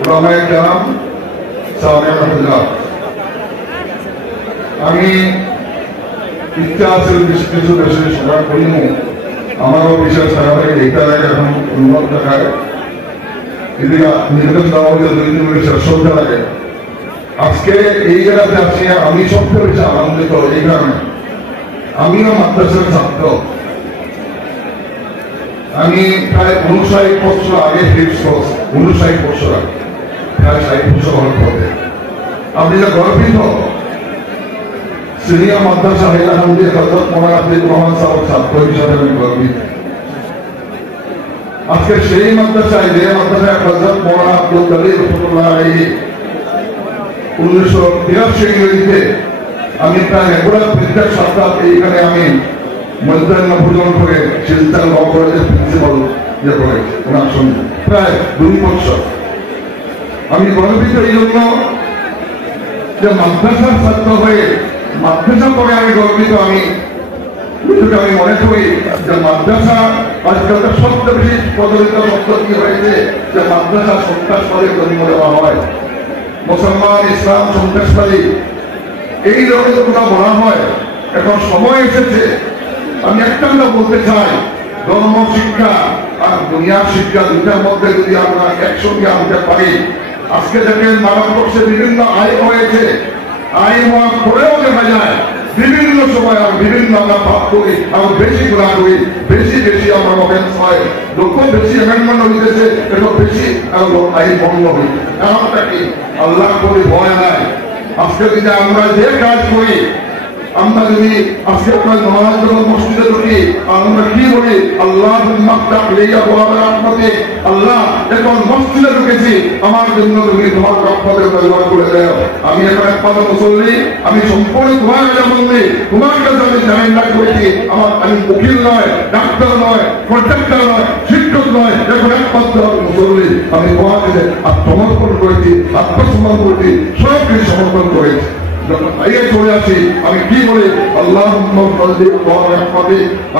উলামায়ে কেরাম সাহাবায়ে আমি ইচ্ছা আছে কিছু দেশে সভা করিনি, আমারও বিশেষ সাহাবায়ে এইটা এখন উন্নত দেখায় এদিকে নির্দেশ দেওয়া হলে 2 দিন শেষ হতে লাগে। আজকে এই জায়গাতে আছি আমি সবচেয়ে বেশি আনন্দিত এই কারণে, আমিও মাদ্রাসার ছাত্র। আমি প্রায় 59 বছর আগে ফিক্স করছি, 59 বছর আগে, প্রায় 60 বছর হওয়ার পরে আপনি যে গর্বিত সিনিয়র মাদ্রাসা হাইলাকান্দি হযরত মাওলানা আব্দুর রহমান সাহেব ছাত্র হিসাবে আমি গর্বিত। আজকে সেই মাদ্রাসায় যে মাদ্রাসায় হযরত মাওলানা আব্দুল জলিল রহমাতুল্লাহ আলাইহি 1983 ইংরেজিতে আমি প্রায় রেগুলার পৃথক সপ্তাহ এইখানে আমি মধ্যাহ্ন ভোজন করে শিলচর ল কলেজের প্রিন্সিপাল যে করেছি ওনার সঙ্গে প্রায় 2 বছর। আমি গর্বিত এই জন্য যে মাদ্রাসার ছাত্র হয়ে মাদ্রাসা পরে আমি গর্বিত। আমি মনে করি যে মাদ্রাসা আজকাল সবচেয়ে বেশি প্রচলিত শব্দ কি হয়েছে যে মাদ্রাসা সন্ত্রাসবাদী জন্ম দেওয়া হয়, মুসলমান ইসলাম সন্ত্রাসবাদী এই ধরনের কথা বলা হয়। এখন সময় এসেছে আমি একটা বলতে চাই, ধর্ম শিক্ষা আর দুনিয়ার শিক্ষা দুটার মধ্যে যদি আমরা একসঙ্গে আনতে পারি। আজকে দেখেন ভারতবর্ষে বিভিন্ন আইন হয়েছে, আইন হওয়ার পরেও দেখা যায় বিভিন্ন সময় আর বিভিন্ন আমরা ভাব করি আর বেশি গুণা করি, বেশি বেশি আমরা অফেন্স হয়, যত বেশি অ্যামেন্ডমেন্ট হইতেছে এত বেশি আইন ভঙ্গ হইছে। কারণটা কি? আল্লাহ করে ভয় নাই। আজকে যদি আমরা যে কাজ করি, আমরা যদি আজকে আপনার নামাজ যখন মসজিদে ঢুকি আমরা কি বলি আল্লাহ আল্লাহ এখন মসজিদে ঢুকেছি আমার জন্য তুমি তোমার রহমতের ব্যবহার করে দেও। আমি এখন একমাত্র মুসল্লি, আমি সম্পূর্ণ তোমার বললি, তোমার কাছে আমি জামিন করেছি। আমি উকিল নয়, ডাক্তার নয়, কন্ট্রাক্টর নয়, শিক্ষক নয়, এখন একমাত্র মুসল্লি। আমি তোমার কাছে আত্মসমর্পণ করেছি, আত্মসমর্পণ করেছি, সব কিছু সমর্পণ করেছি। যখন বাইরে চলে আসি আমি কি বলি আল্লাহ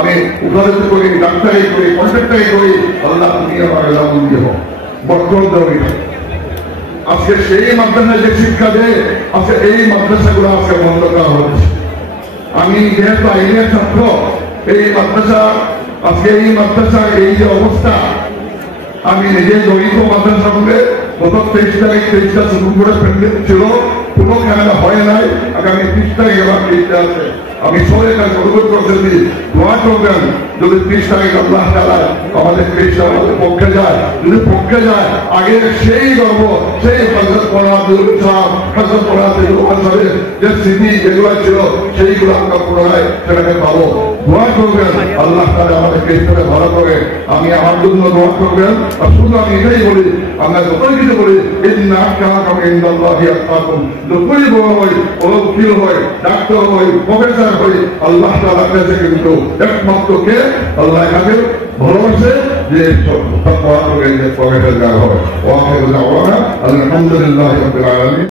আমি উদাহরণ করি, ডাক্তারি করি, কন্ট্রাক্টারি করি, আল্লাহ তুমি আমার এলামন্দি হোক বর্তমান দেওয়া। আজকে সেই মাদ্রাসায় যে শিক্ষা দেয় আজকে এই মাদ্রাসাগুলো আজকে বন্ধ করা হচ্ছে। আমি যেহেতু আইনের ছাত্র, এই মাদ্রাসা আজকে এই মাদ্রাসার এই যে অবস্থা আমি নিজে জড়িত মাদ্রাসার সঙ্গে গত 23 তারিখ 23টা শুরু করে পেন্ডিং ছিল, কোনো খেলা হয় নাই। আগামী 30 তারিখ আমার 30টা আছে। আমি সবাই কাছে অনুরোধ করতেছি দোয়া করবেন যদি 30 তারিখ আল্লাহ তাআলা আমাদের পেশা আমাদের পক্ষে যায়, যদি পক্ষে যায় আগে সেই গর্ব সেই হযরত মাওলানা আব্দুল সাহেব হযরত মাওলানা আব্দুল সাহেবের যে স্মৃতি যেগুলো ছিল সেইগুলো আমরা পুনরায় সেটাকে পাবো। দোয়া করবেন আল্লাহ তাআলা আমাদের পেশাকে ভালো করে। আমি আমার জন্য দোয়া করবেন। আর শুধু আমি এটাই বলি, আমরা যতই কিছু বলি ইন্না আক্রামাকুম ইনদাল্লাহি আতকাকুম, যতই বড় হই, উকিল হই, ডাক্তার হই, প্রফেসর হই, আল্লাহ তাআলার কাছে কিন্তু একমাত্র কে আল্লাহ কাছে ভালোবাসে যে সব পড়া করে যে প্রফেসর যারা হয়। ওয়া আখিরু দাওয়ানা আলহামদুলিল্লাহি রাব্বিল আলামিন।